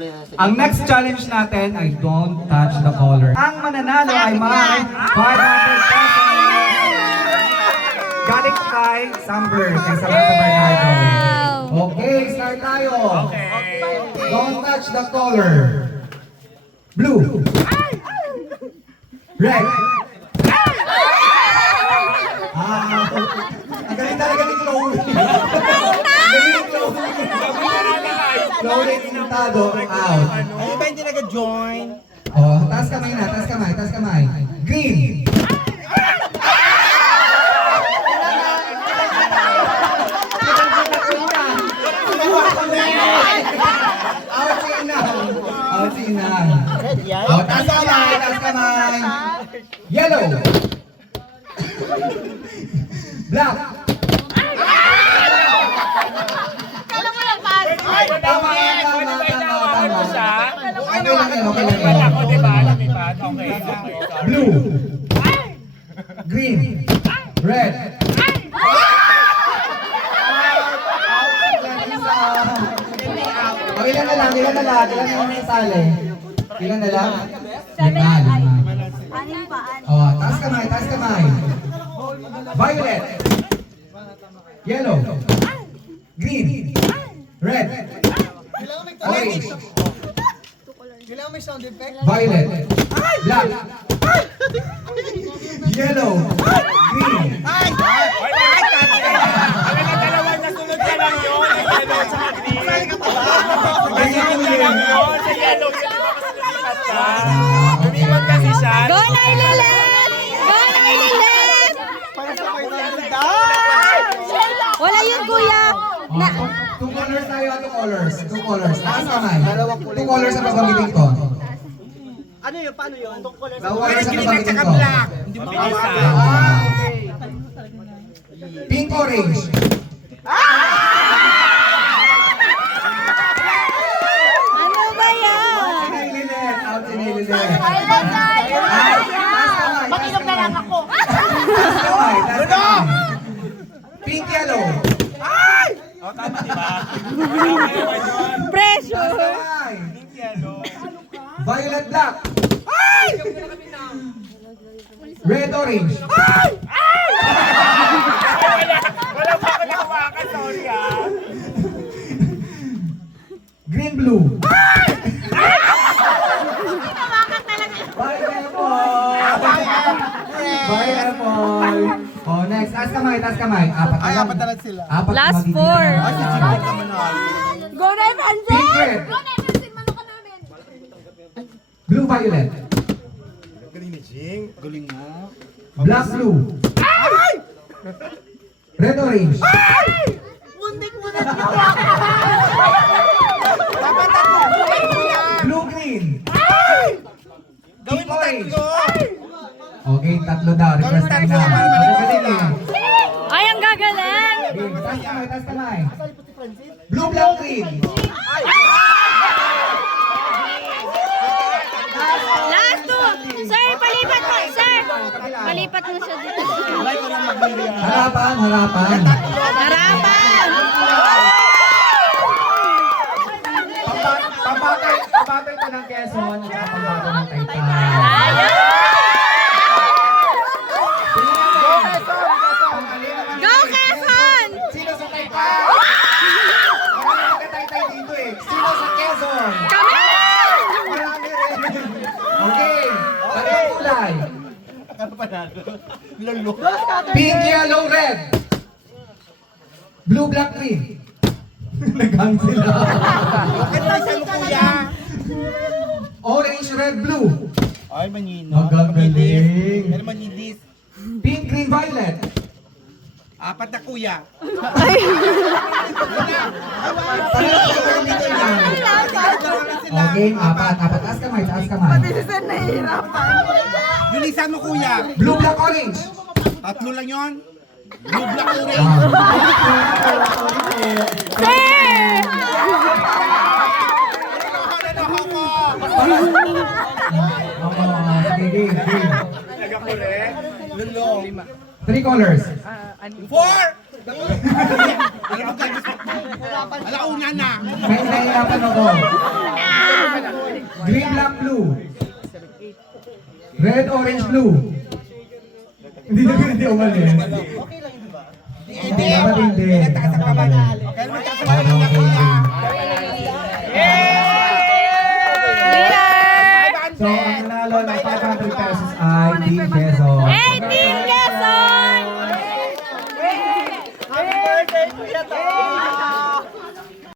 Ang next challenge natin ay don't touch the collar. Ang mananalo ay may 500 pesos. Galing kay Samber, kay Samantha Bernardo. Okay, start tayo. Don't touch the collar. Blue. Red. Ang galing talaga ni Chloe. Chloe Pintado, out. Ano ba hindi nag-join? Oh, taas kamay na, taas kamay, taas kamay. Green. Out si Inang. Out si Inang. Oh, taas kamay, taas kamay. Yellow. Black. Tama. Blue. Green. Red. Ilan na lang yung sali. Ilan na lang? Lima. Oh, taas kamay. Violet. Yellow. Green. Red. Orange. Kailangan may sound effect? Violet. Black. Yellow. Green. Dalawang nasunod ka lang yun. Yellow sa green. Ganyan yung yun. Sa yellow, yun yung makasunod ka. Lumiwan kasi siya. Go na Ililet! Go na Ililet! Para sa 500 Wala yun kuya! Na, Two colors tayo, two colors. Taas kamay. Two colors ang pagpamitin ko. Ano yun? Paano yun? Two colors. Two colors ang pagpamitin ko. Hindi mo Pink orange. ano ba yan? Sinililit. Out sinililit. Mag-inom na lang ako. Taas kamay. Pink yellow. Pressure! Kamay. Violet black. Red orange. Wala pa ako nakawakan, sorry ah. Green blue. Bye, Apple. Oh, next. Taas kamay. Apat na lang. apat na lang sila. Apat na Last magiging four. na. Ay, si Jimmy ka manalo. Go na Evansy! Pink red. Blue violet. Galing ni Jing. Galing mo. Black blue. Red orange. Muntik mo na dito. Dapat ako. Blue green. Gawin mo tatlo. Okay, tatlo daw. Request na na. Magaling eh. Ay, ang gagaling! Game. Taas kamay. Blue, black, green. Last two! Sir, palipat mo! Sir! Palipat mo siya dito. Harapan. Harapan! Pabatay ito ng Quezon at pabatay ng Taytay. Go, Quezon! Sino sa Taytay? Marami nagka-Taytay dito eh. Sino sa Quezon? Kami! Marami rin. Okay. Ano yung kulay? Pink, yellow, red. Blue, black, green. Naghang sila. Bakit lang siya kuya? Orange, red, blue. Ay, manino. Magagaling. Pero manidis. Pink, green, violet. Apat na kuya. Okay, apat. Taas kamay. Bilisan mo kuya. Blue, black, orange. Tatlo lang yon. Blue, black, orange. Sir! Sige, game. Lulo. Three colors. 4! Ano ba guys? Alauna na. May nahihirapan ako. Red, orange, blue. Hindi umalis. Hindi. Dapat hindi. Taas ang kamay. Okay, mataas ang kamay niya kuya. So, ang nanalo ng 500 pesos ay the